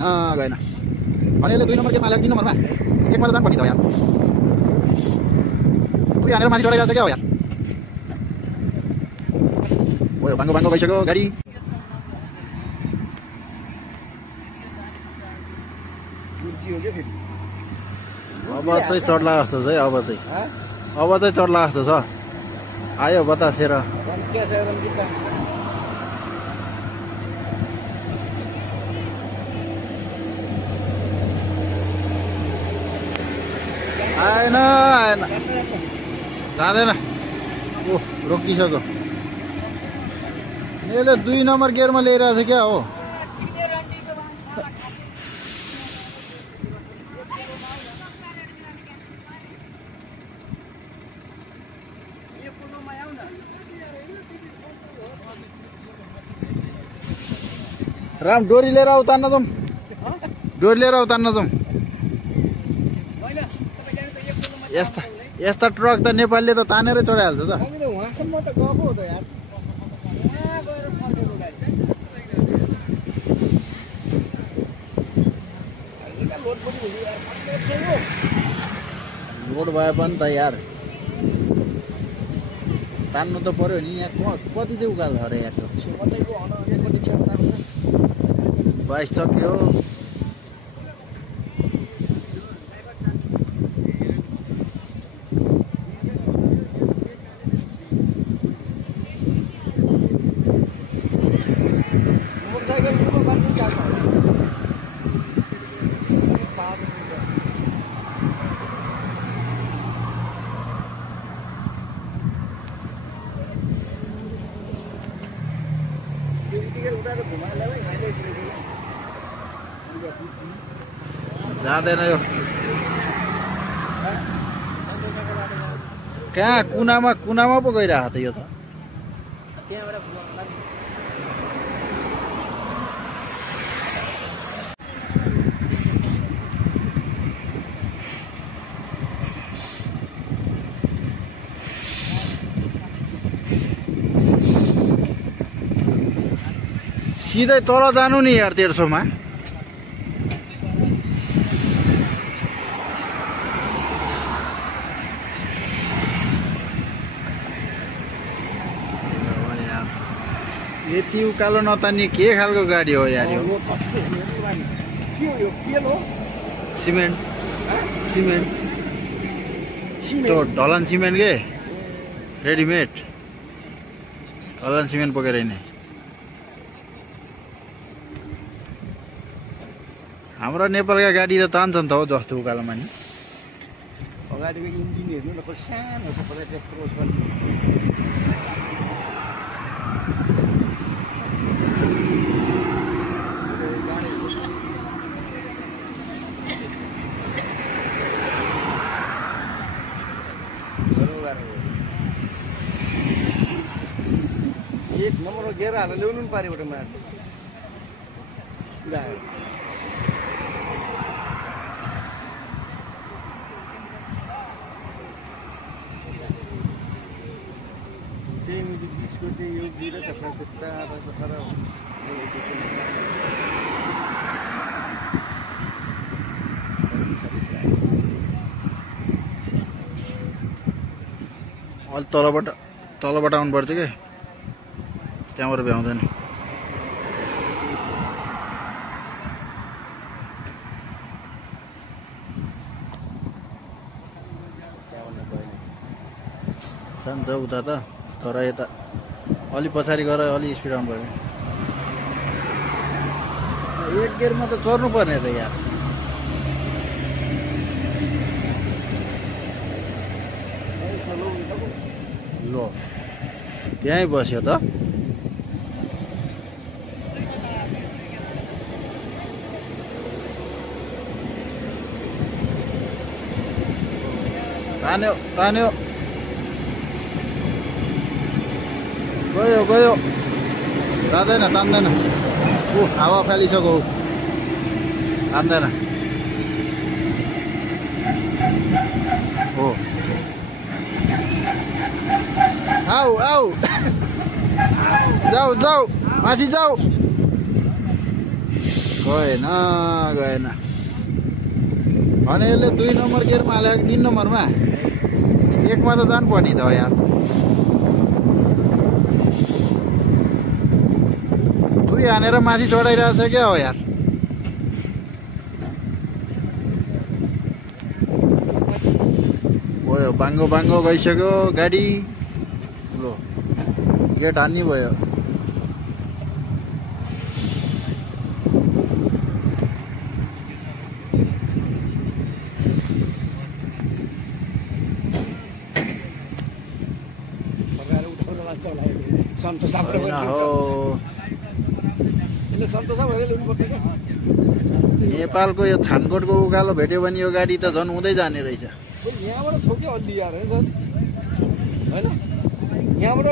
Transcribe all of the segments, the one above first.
गएन अनि यसले 2 नम्बर गेटमा लाग्छ 3 नम्बरमा एकमा त जान पर्ने त यार उही हानेर माथि चढाइरहेको छ क्या हो यार ओयो भाङ्गो भाङ्गो गइसक्यो गाडी अब चाहिँ चढ्ला जस्तो छ है अब चाहिँ चढ्ला जस्तो छ आयो बतासेर आएन जाँदैन ओ रोकिसक्यो यसले 2 नम्बर गियरमा ल्याइरहेको छ क्या हो राम डोरी लिएर उतार्न जाउँ डोरी लिएर उतार्न जाउँ यस्ता ट्रक त नेपालले त तानेरै चढाइहाल्छ त लोड भए पनि त यार तान्नु त पर्यो नि यहाँ कति चाहिँ उकालो छ अरे यहाँको 22 सक्यो जाँदैन यो कहाँ कुनामा पो गइरहेको त यो त सिधै तल जानु नि यार 1300 मा यति उकालो नतान्ने के खालको गाडी हो यार यो सिमेन्ट तो ढलान सिमेन्ट के रेडीमेड ढलान सिमेन्ट बोकेर हिँड्ने हाम्रो नेपालका गाडी त तान्छन् त हो जस्तो उकालोमा नि अगाडिको इन्जिन हेर्नु न सानो छ पछाडि चाहिँ क्रोस गर्ने एक नम्बर गेर हालेर ल्याउनु नि पारिबाट माथि त्यही म्युजिक बिचको त्यही यो गिर अलि तलबाट आउनुपर्छ के त्यहाँबाट भ्याउँदैन जान्छ उता त तर यता अलि पछाडि गएर अलि स्पिड आउनु पर्यो एक गियरमा त चढ्नु पर्ने त यार लो त्यहीँ बस्यो त तान्यो गयो जाँदैन तान्दैन ऊ हावा फालिसक्यो तान्दैन हो आऊ जाऊ माथि जाऊ गएन गएन भने यसले 2 नम्बर गियरमा हालेको 3 नम्बरमा 1 मा त जानुपर्ने त यार 2 हानेर माथि चढाइरहेको छ क्या हो यार गयो बाङ्गो बाङ्गो गइसक्यो गाडी लो गेट हान्ने भयो नेपालको यो थानकोटको उकालो भेट्यो भने यो गाडी त झन् हुँदै जाने रहेछ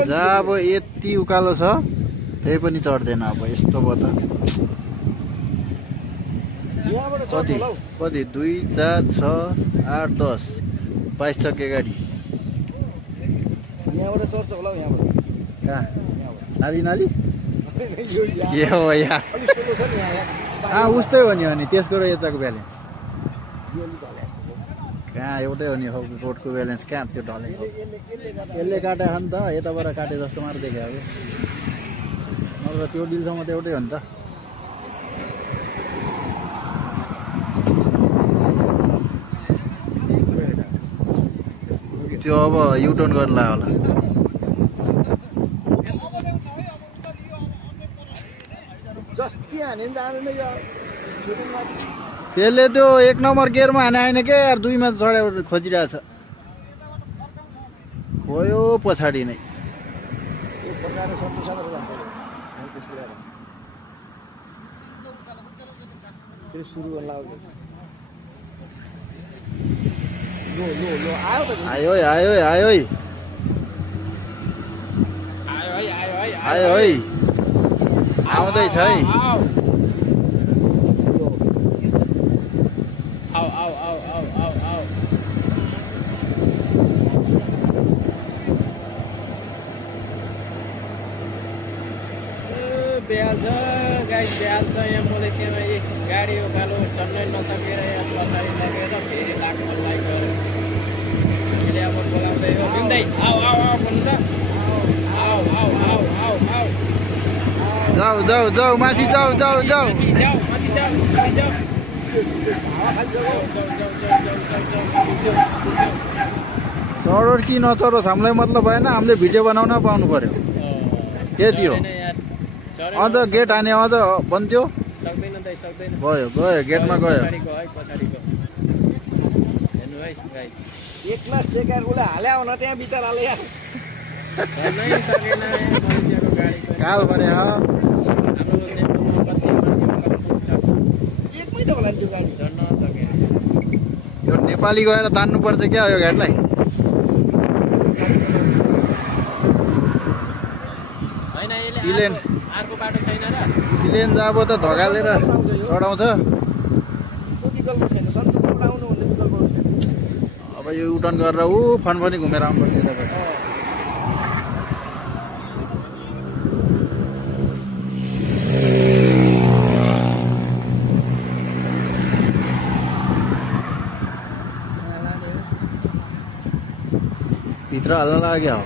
जहाँ अब यति उकालो छ त्यही पनि चढ्दैन अब यस्तो भयो त कति कति 2 4 6 8 10 22 चक्के गाडी यहाँबाट चढ्छ होला यहाँबाट कहाँ नाली नाली के हो यार उस्तै हो नि अनि त्यसको र यताको ब्यालेन्स कहाँ एउटै हो नि रोडको ब्यालेन्स कहाँ त्यो ढले यसले काटे हो नि त यताबाट काटे जस्तो मात्र देखे अब नभए त्यो डिलसम्म त एउटै हो नि त त्यो अब युटर्न गर्न लाग्यो होला त्यसले त्यो 1 नम्बर गियरमा हाने आएन के यार 2 मा चढेर खोजिरहेछ गयो पछाडि नै आयो आयो आयो आयो है आउँदैछ है बेहाल्छ गाइस बेहाल्छ यहाँ मलेसियामा एक गाडी उकालो चढ्नै नसकेर यहाँ पछाडि लगेर फेरि लाग्नु लागेको फेरि अब बोलाउँदै हो बिन्दै आऊ आऊ आऊ भन्नु त आऊ आऊ आऊ आऊ आऊ जाऊ जाऊ जाऊ माथि जाऊ जाऊ जाऊ जाऊ माथि जाऊ माथि जाऊ चढोस् कि नचढोस् हामीलाई मतलब भएन हामीले भिडियो बनाउन पाउनु पर्यो त्यति हो अझ गेट हाने अझ बन्थ्यो सक्दैन दाइ सक्दैन गयो गयो गेटमा गयो पछाडिको है पछाडिको हेर्नु है गाइस एकला सेकार उले हाल्या हो न त्यहाँ बिचाराले यार नै सकेन मलेसियाको गाडीको काल भरे हाम्रो नेपालमा कति एकमै त होला त्यो गाडी झन् नसके यो नेपाली गएर तान्नु पर्छ क्या यो गाडीलाई हैन इलेन अर्को बाटो छैन र इलेन जब त धगालेर चढाउँछ विकल्प छैन सन्तोषबाट आउनु भन्ने विकल्प छैन अब यो युटर्न गरेर फनफनी घुमेर आउनुपर्छ यताबाट भित्र हाल्न लाग्यो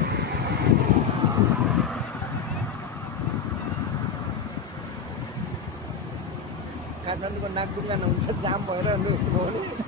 काठमाडौँको नागडुङ्गा हुन्छ जाम भएर यस्तो भयो भने